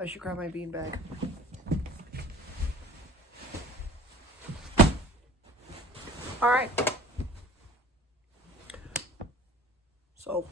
I should grab my beanbag. All right. So,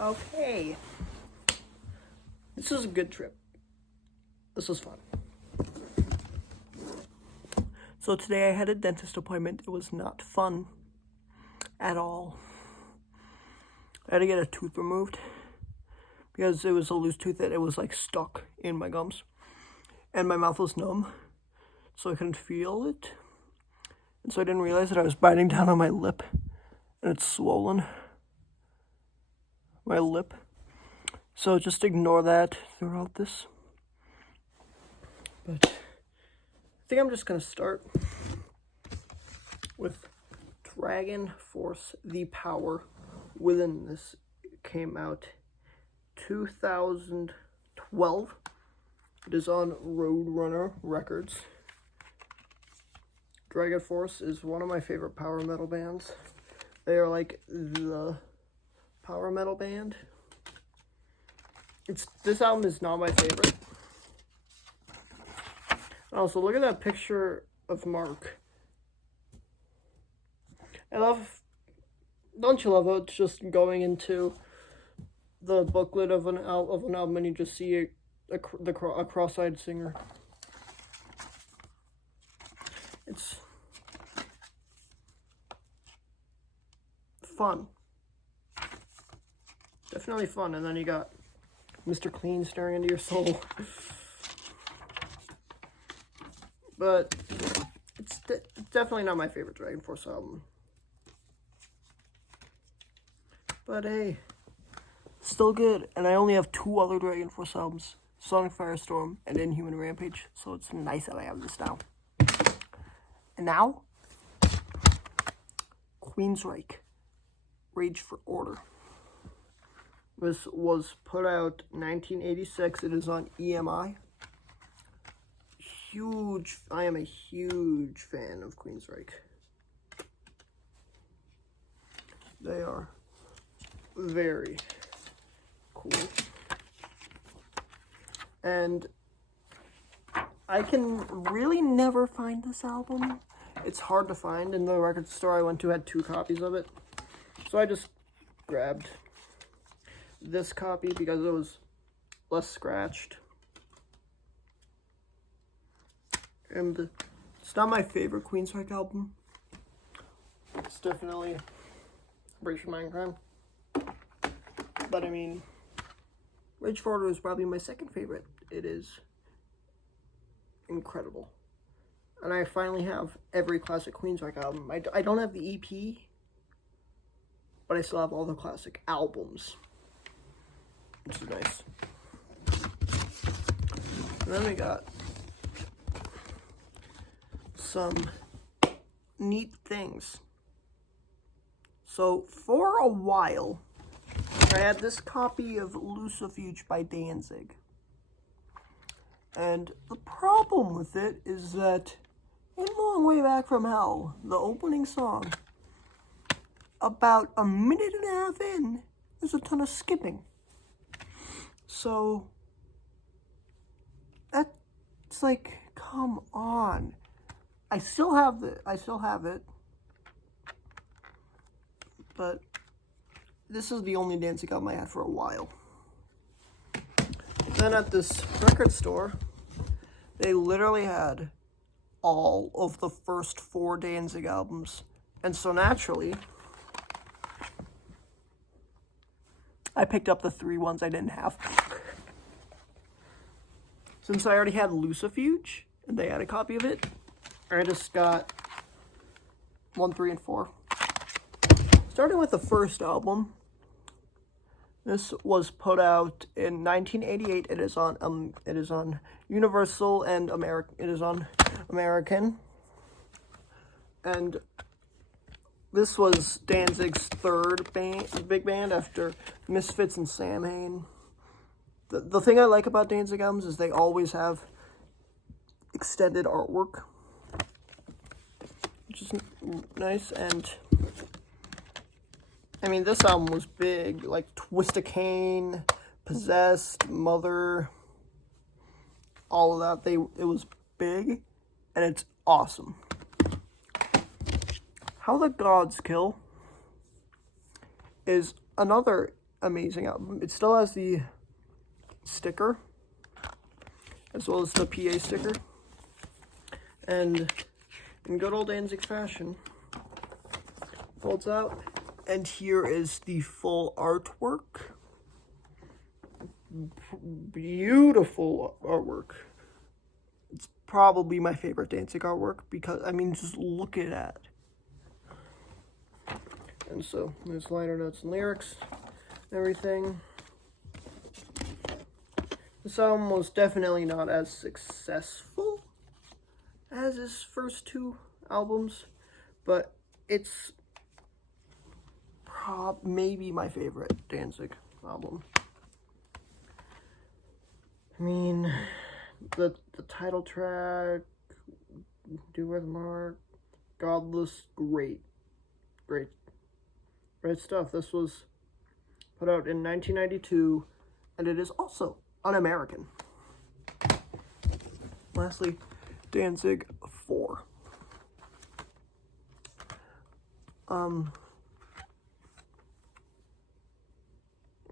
okay. This was a good trip. This was fun. So today I had a dentist appointment. It was not fun at all. I had to get a tooth removed because it was a loose tooth that it was like stuck in my gums. And my mouth was numb, so I couldn't feel it. And so I didn't realize that I was biting down on my lip, and it's swollen. My lip. So just ignore that throughout this. But I think I'm just going to start with Dragon Force The Power Within. This came out 2012. It is on Roadrunner Records. Dragon Force is one of my favorite power metal bands. They are like the power metal band. This album is not my favorite. Also, look at that picture of Mark. Don't you love it? It's just going into the booklet of an album and you just see a cross-eyed singer. It's fun. Definitely fun. And then you got Mr. Clean staring into your soul. But it's definitely not my favorite Dragon Force album. But hey, still good. And I only have 2 other Dragon Force albums. Sonic Firestorm and Inhuman Rampage. So it's nice that I have this now. And now, Queensryche, Rage for Order. This was put out 1986. It is on EMI. I am a huge fan of Queensryche. They are very cool. And I can really never find this album. It's hard to find. In the record store I went to had 2 copies of it. So I just grabbed this copy because it was less scratched. And it's not my favorite Queensryche album. It's definitely Rage for Mindcrime. But I mean, Rage for Order is probably my second favorite. It is incredible. And I finally have every classic Queensryche album. I don't have the EP, but I still have all the classic albums, which is nice. And then we got some neat things. So for a while, I had this copy of Lucifuge by Danzig. And the problem with it is that in Long Way Back from Hell, the opening song, about a minute and a half in, there's a ton of skipping. So that's like, come on. I still have it. But this is the only Danzig album I had for a while. Then at this record store, they literally had all of the first 4 Danzig albums. And so naturally, I picked up the 3 ones I didn't have. Since I already had Lucifuge, and they had a copy of it, I just got 1, 3, and 4. Starting with the first album, this was put out in 1988. It is on Universal and American. It is on American, and this was Danzig's 3rd big band after Misfits and Samhain. The thing I like about Danzig albums is they always have extended artwork. which is nice. And I mean, this album was big, like Twist of Cain, Possessed, Mother, all of that. It was big, and it's awesome. How the Gods Kill is another amazing album. It still has the sticker, as well as the PA sticker. And in good old Danzig fashion, folds out. And here is the full artwork. Beautiful artwork. It's probably my favorite Danzig artwork because, I mean, just look at that. And so, there's liner notes and lyrics and everything. This album was definitely not as successful as his first two albums, but it's maybe my favorite Danzig album. I mean, the title track, Do Where the Mark, Godless, great stuff. This was put out in 1992, and it is also un-American. Lastly, Danzig 4.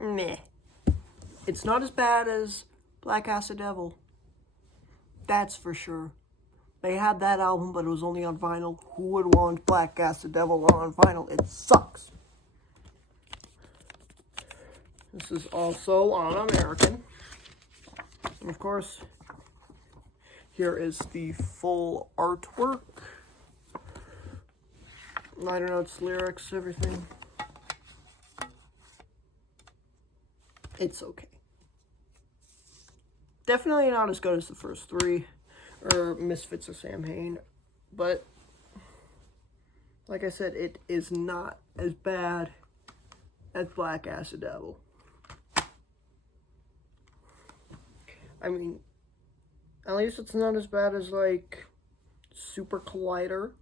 Meh. It's not as bad as Black Acid Devil. That's for sure. They had that album, but it was only on vinyl. Who would want Black Acid Devil on vinyl? It sucks. This is also un-American. And of course, here is the full artwork. Liner notes, lyrics, everything. It's okay. Definitely not as good as the first three, or Misfits or Samhain, but like I said, it is not as bad as Black Acid Devil. I mean, at least it's not as bad as, like, Super Collider.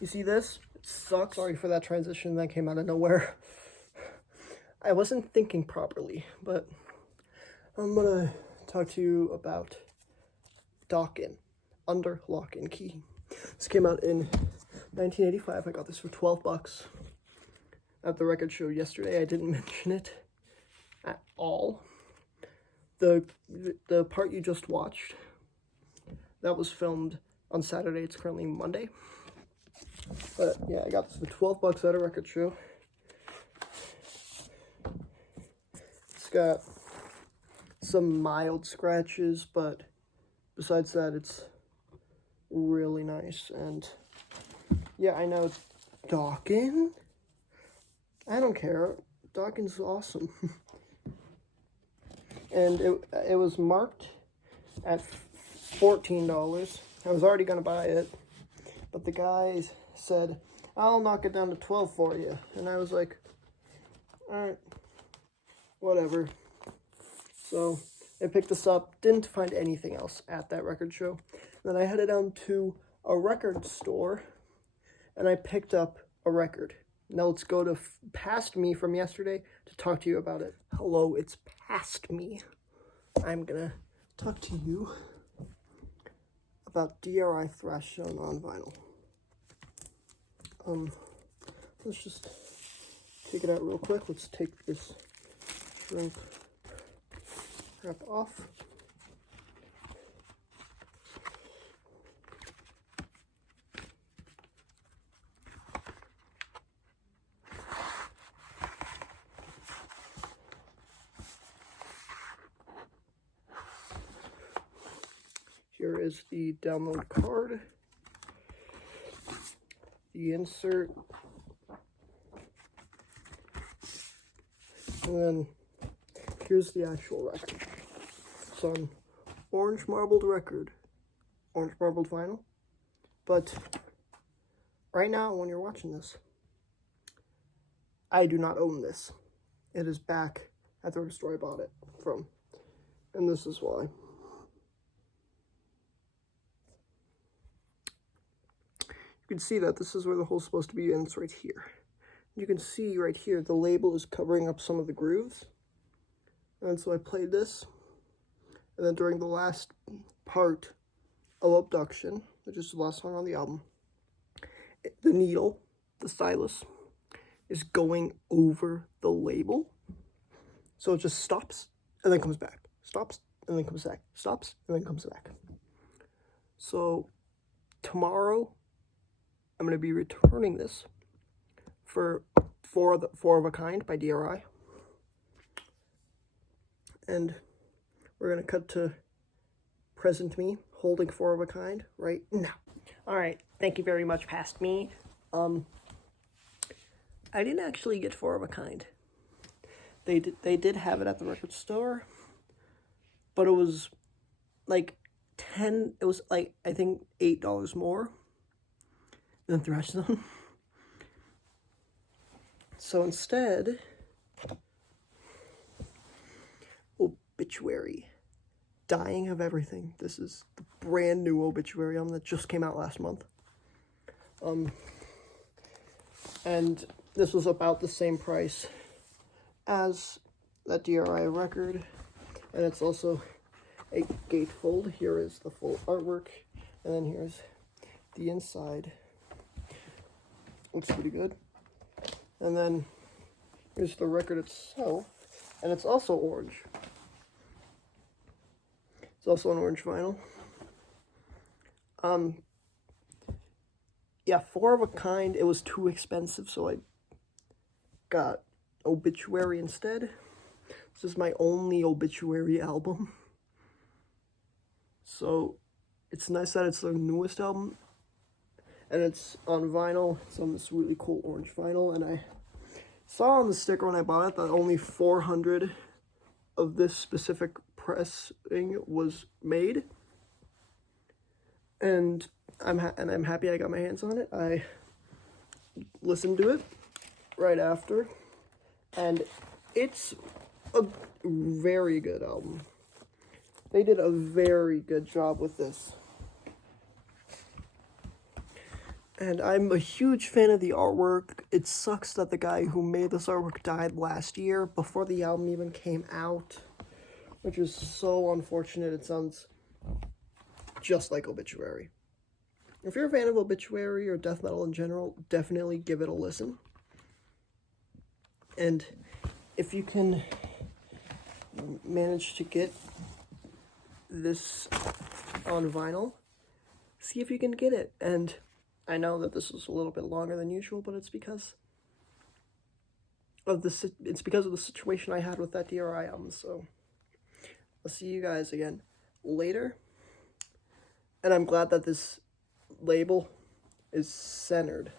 You see this? It sucks. Sorry for that transition that came out of nowhere. I wasn't thinking properly, but I'm gonna talk to you about Dokken, Under Lock and Key. This came out in 1985. I got this for $12 at the record show yesterday. I didn't mention it at all. The part you just watched, that was filmed on Saturday. It's currently Monday. But yeah, I got this for $12 at a record show. It's got some mild scratches, but besides that, it's really nice. And yeah, I know it's Dokken. I don't care. Dokken's awesome. And it was marked at $14. I was already gonna buy it, but the guy said, "I'll knock it down to 12 for you." And I was like, alright, whatever. So I picked this up, didn't find anything else at that record show. Then I headed down to a record store, and I picked up a record. Now let's go to Past Me from yesterday to talk to you about it. Hello, it's Past Me. I'm gonna talk to you about DRI Thrash Zone on vinyl. Let's just take it out real quick. Let's take this shrimp wrap off. Here is the download card, the insert, and then here's the actual record. It's on orange marbled record, orange marbled vinyl, but right now when you're watching this, I do not own this. It is back at the store I bought it from, and this is why. can see that this is where the hole's supposed to be, and it's right here. You can see right here, the label is covering up some of the grooves. And so I played this. And then during the last part of Abduction, which is the last song on the album, the needle, the stylus, is going over the label. So it just stops and then comes back. Stops and then comes back. Stops and then comes back. So tomorrow, I'm going to be returning this for Four of a Kind by DRI. And we're going to cut to present me holding Four of a Kind right now. All right, thank you very much, past me. I didn't actually get Four of a Kind. They did have it at the record store, but it was like I think $8 more than Thrash Zone. So instead, Obituary, Dying of Everything. This is the brand new Obituary album that just came out last month. And this was about the same price as that DRI record, and it's also a gatefold. Here is the full artwork, and then here's the inside. Looks pretty good. And then here's the record itself, and it's also orange. It's also an orange vinyl. Yeah, Four of a Kind, it was too expensive, so I got Obituary instead. This is my only Obituary album. So it's nice that it's their newest album, and it's on vinyl. It's on this really cool orange vinyl, and I saw on the sticker when I bought it that only 400 of this specific pressing was made, and I'm happy I got my hands on it. I listened to it right after, and it's a very good album. They did a very good job with this. And I'm a huge fan of the artwork. It sucks that the guy who made this artwork died last year, before the album even came out, which is so unfortunate. It sounds just like Obituary. If you're a fan of Obituary or death metal in general, definitely give it a listen. And if you can manage to get this on vinyl, see if you can get it. And I know that this is a little bit longer than usual, but it's because of the situation I had with that DRI album. So I'll see you guys again later. And I'm glad that this label is centered.